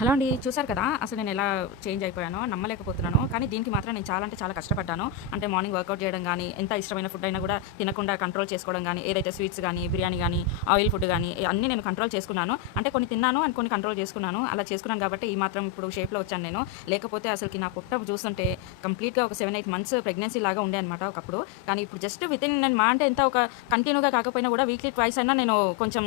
Hello అండి. చూసారు కదా! అసలు నేను ఎలా చేంజ్ అయిపోయానో నమ్మలేకపోతున్నాను. కానీ దీనికి మాత్రం నేను చాలా అంటే చాలా కష్టపడ్డాను. అంటే మార్నింగ్ వర్కౌట్ చేయడం గానీ, ఎంత ఇష్టమైన ఫుడ్ అయినా గూడా తినకుండా కంట్రోల్ చేసుకోవడం గానీ, ఏదైతే స్వీట్స్ గానీ, బిర్యానీ గానీ, ఆయిల్ ఫుడ్ గానీ అన్నీ నేను కంట్రోల్ చేసుకున్నాను. అంటే కొన్ని తిన్నాను అండ్ కొన్ని కంట్రోల్ చేసుకున్నాను. అలా చేసుకున్నాను కాబట్టి ఈ మాత్రం ఇప్పుడు షేప్‌లో వచ్చాను నేను. లేకపోతే అసలకి నా పొట్ట చూస్తుంటే కంప్లీట్‌గా ఒక 7, 8 మంత్స్ ప్రెగ్నెన్సీ లాగా ఉండే అనమాట ఒకప్పుడు. కానీ ఇప్పుడు జస్ట్ వితిన్ నేను మహా అంటే ఎంత ఒక కంటిన్యూగా కాకపోయినా గూడా వీక్లీ ట్వైస్ అయినా నేను కొంచెం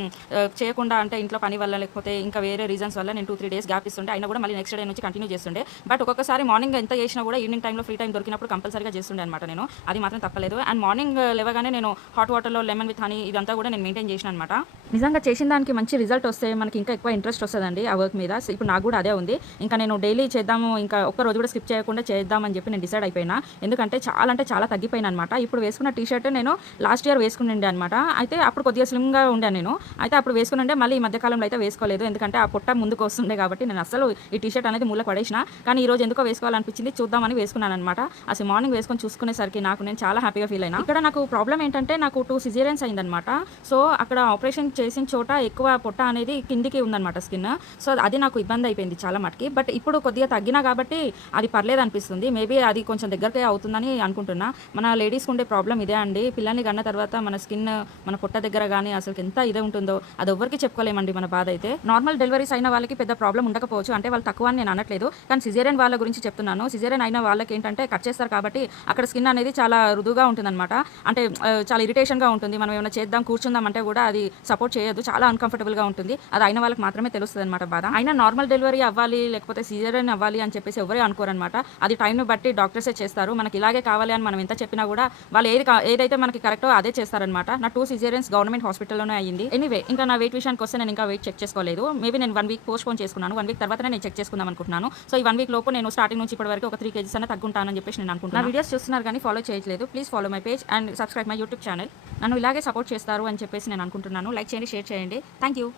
చేయకుండా అంటే ఇంట్లో పని వల్ల లేకపోతే ఇంకా వేరే రీజన్స్ వల్ల నేను 2, 3 డేస్ గ్యాప్ ఇస్తుండే. అయినా కూడా మళ్ళీ నెక్స్ట్ డే నుంచి కంటిన్యూ చేస్తుండే. బట్ ఒక్కొక్కసారి మార్నింగ్ ఎంత చేసినా కూడా ఈవినింగ్ టైంలో ఫ్రీ టైం దొరికినప్పుడు కంపల్సరీగా చేస్తుండే అనమాట నేను. అది మాత్రం తప్పలేదు. అండ్ మార్నింగ్ లేవగానే నేను హాట్ వాటర్‌లో లెమన్ విత్ హనీ ఇదంతా కూడా నేను మెయింటైన్ చేసినా అనమాట. నిజంగా చేసిన దానికి మంచి రిజల్ట్ వస్తే మనకి ఇంకా ఎక్కువ ఇంట్రెస్ట్ వస్తదండి ఆ వర్క్ మీద. సో, ఇప్పుడు నాకు కూడా అదే ఉంది. ఇంకా నేను డైలీ చేద్దాము, ఇంకా ఒక్క రోజు కూడా స్కిప్ చేయకుండా చేద్దామని చెప్పి నేను డిసైడ్ అయిపోయినా. ఎందుకంటే చాలా అంటే చాలా తగ్గిపోయాను అనమాట. ఇప్పుడు వేసుకున్న టీ షర్ట్ నేను లాస్ట్ ఇయర్ వేసుకునుండే అనమాట. అయితే అప్పుడు కొద్దిగా స్లిమ్‌గా ఉండాను నేను. అయితే అప్పుడు వేసుకునుండే. మళ్ళీ ఈ మధ్య కాలంలో అయితే వేసుకోలేదు. ఎందుకంటే ఆ పొట్ట ముందుకు వస్తుండే కాబట్టి నేను అస్సలు ఈ టీ షర్ట్ అనేది మూలకు పడేసిన. కానీ ఈరోజు ఎందుకో వేసుకోవాలనిపించింది. చూద్దామని వేసుకున్నాననమాట. అసలు మార్నింగ్ వేసుకొని చూసుకునేసరికి నేను చాలా హ్యాపీగా ఫీల్ అయినా. ఇక్కడ నాకు ప్రాబ్లమ్ ఏంటంటే నాకు 2 సిజేరియన్స్ అయిందనమాట. సో, అక్కడ ఆపరేషన్ చేసిన చోట ఎక్కువ పొట్ట అనేది కిందికి ఉందనమాట స్కిన్. సో, అది నాకు ఇబ్బంది అయిపోయింది చాలా మటికి. బట్ ఇప్పుడు కొద్దిగా తగ్గినా కాబట్టి అది పర్లేదనిపిస్తుంది. మేబీ అది కొంచెం దగ్గరకే అవుతుందని అనుకుంటున్నా. మన లేడీస్‌కి ఉండే ప్రాబ్లమ్ ఇదే అండి. పిల్లల్ని కన్న తర్వాత మన స్కిన్ మన పొట్ట దగ్గర గానీ అసలుకి ఎంత ఇదే ఉంటుందో అది ఎవ్వరికీ చెప్పుకోలేమండి మన బాధ అయితే. నార్మల్ డెలివరీస్ అయిన వాళ్ళకి పెద్ద ప్రాబ్లమ్ ఉండకపోవచ్చు. అంటే వాళ్ళు తక్కువ అని నేను అనట్లేదు. కానీ సిజేరియన్ వాళ్ళ గురించి చెప్తున్నాను. సిజేరియన్ అయిన వాళ్ళకి ఏంటంటే కట్ చేస్తారు కాబట్టి అక్కడ స్కిన్ అనేది చాలా మృదువుగా ఉంటుందనమాట. అంటే చాలా ఇరిటేషన్‌గా ఉంటుంది. మనం ఏమైనా చేద్దాం కూర్చుందాం అంటే కూడా అది సపోర్ట్ చేయదు. చాలా అన్‌కంఫర్టబుల్‌గా ఉంటుంది. అది అయిన వాళ్ళకి మాత్రమే తెలుస్తదనమాట బాధ. అయినా నార్మల్ డెలివరీ అవ్వాలి లేకపోతే సిజేరియన్ అవ్వాలి అని చెప్పేసి ఎవరు అనుకోరనమాట. అది టైంని బట్టి డాక్టర్సే చేస్తారు. మనకి ఇలాగే కావాలి అని మనం ఎంత చెప్పినా కూడా వాళ్ళు ఏదైతే మనకి కరెక్టో అదే చేస్తారనమాట. నా 2 సిజేరియన్స్ గవర్నమెంట్ హాస్పిటల్‌లోనే అయ్యింది. ఎనీవే ఇంకా నా వెయిట్ విషయానికి వస్తే నేను ఇంకా వెయిట్ చెక్ చేసుకోలేదు. మేబీ నేను 1 వీక్ పోస్ట్‌పోన్ చేసుకున్నాను. 1 వీక్ తర్వాతనే నేను చెక్ చేసుకుందాం అనుకుంటున్నాను. సో, ఈ 1 వీక్ లోపు నేను స్టార్టింగ్ నుంచి ఇప్పటి వరకు ఒక 3 కేజీస్ అన్నా తగ్గుంటానని చెప్పేసి నేను అనుకుంటున్నాను. నా వీడియోస్ చూస్తున్నారు కానీ ఫాలో చేయట్లేదు. Please follow my page and subscribe my YouTube channel. నన్ను ఇలాగే సపోర్ట్ చేస్తారు అని చెప్పేసి నేను అనుకుంటున్నాను. లైక్ చేయండి, షేర్ చేయండి. Thank you.